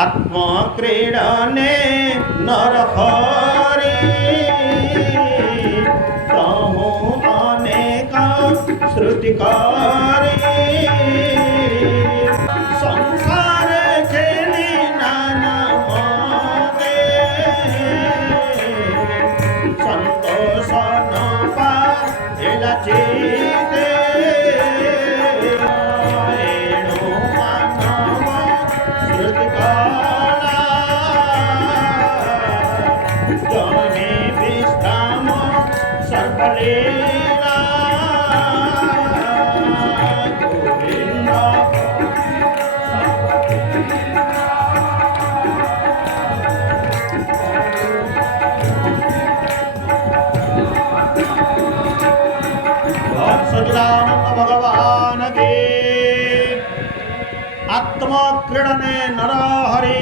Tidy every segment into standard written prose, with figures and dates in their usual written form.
आत्मक्रीडने नरहरि तहु अनेक सृष्टिकारी संसार खेली नाना मते संतोष न पाइला चिते सर्वलीला गोविंद सच्चिदानंद भगवान के आत्मक्रीडने नरहरि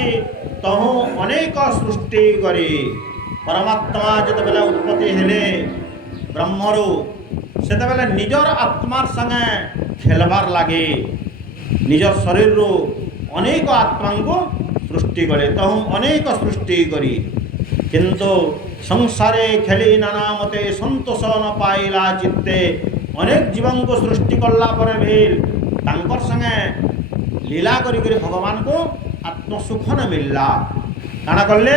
तहु अनेक सृष्टि करी परमात्मा जितेबले उत्पत्ति हेले ब्रह्मरु सेतेबेले निजर आत्मार संगे खेलबार लगे निजर शरीर रु अनेक आत्मा को सृष्टि करे तहु अनेक सृष्टि करी किंतु संसारे खेली नाना मते संतोष न पाइला चित्ते अनेक जीवन को सृष्टि कला परे भी तांकर संगे लीला करी करी भगवान को आत्मसुख न मिलला काना कले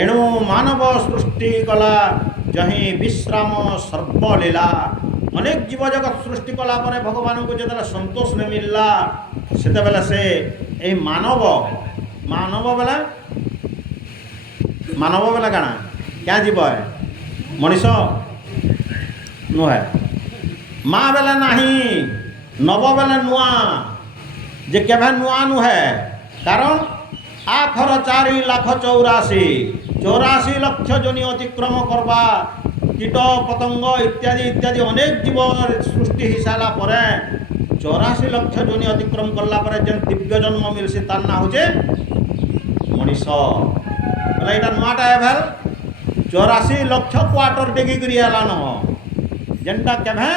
एणु मानव सृष्टि कला जही विश्राम सर्वलीला अनेक जीव जगत सृष्टि कला परे भगवान को जो संतोष नहीं मिलला सेते बेला से ए मानव मानव बेला काना क्या जीव है मनीष नुहे माँ बेला नहीं नव बेला नुआ जे केभे नुआ नुहे कारण आखर 4,84,84 लक्ष जोनि अतिक्रम करवा कीट पतंग इत्यादि इत्यादि अनेक जीव सृष्टि हो सारा पर 84 लक्ष जोनि अतिक्रम करला पर जेन दिव्य जन्म मिलसी तार ना होचे मनीष बोले एटा नुआटा एभेल 84 लक्ष क्वार्टर डेगी करी आला न जेनटा केभे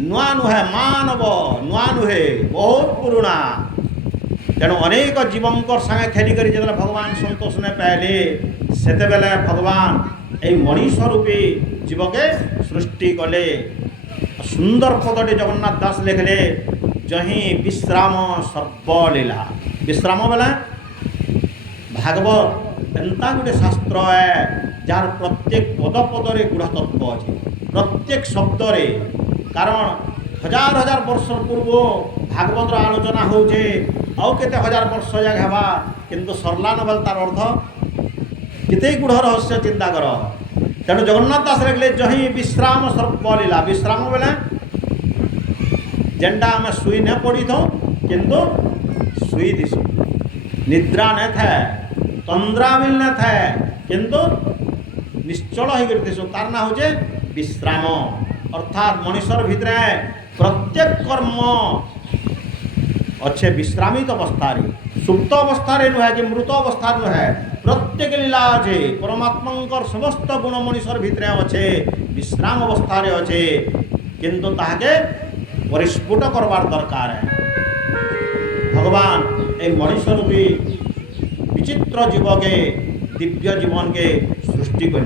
नुआ नुहे मानव नुआ नुहे बहुत पुराना तेणु अनेक जीवंकर संगे खेली करी जो भगवान संतोष ने पहले सेते बेले भगवान ये मनीष रूपी जीव के सृष्टि कले सुंदर पदटे जगन्नाथ दास लिखले जही विश्राम सर्वलीला विश्राम बेला भागवत एंता गोटे शास्त्र है जार प्रत्येक पद पदरे गुढ़ तत्व अच्छे प्रत्येक शब्दरे कारण हजार हजार वर्ष पूर्व भागवत आलोचना होचे आउ केते हजार वर्ष जाक हेबा किंतु सरला न बेल तार अर्थ केते गुढ़ रहस्य चिंता कर तेणु जगन्नाथ दास लिखले जही विश्राम सर्वलीला विश्राम बेले जेनटा आम शुई न पड़ी थो किंतु शुई दिशु निद्रा न थे तंद्रा भी न थे किंतु निश्चल हो दिशु तार ना होचे विश्राम अर्थात मनुष्यर भितर प्रत्येक कर्म अच्छे विश्रामित अवस्था सुप्त अवस्था नुहे कि मृत अवस्था नुहे प्रत्येक लीला अच्छे परमात्मा समस्त गुण मनुष्यर भितर अच्छे विश्राम अवस्था अच्छे किंतु ताके परिस्फुट करवार दरकार है भगवान ये मनुष्य रूपी विचित्र जीव के दिव्य जीवन के सृष्टि कर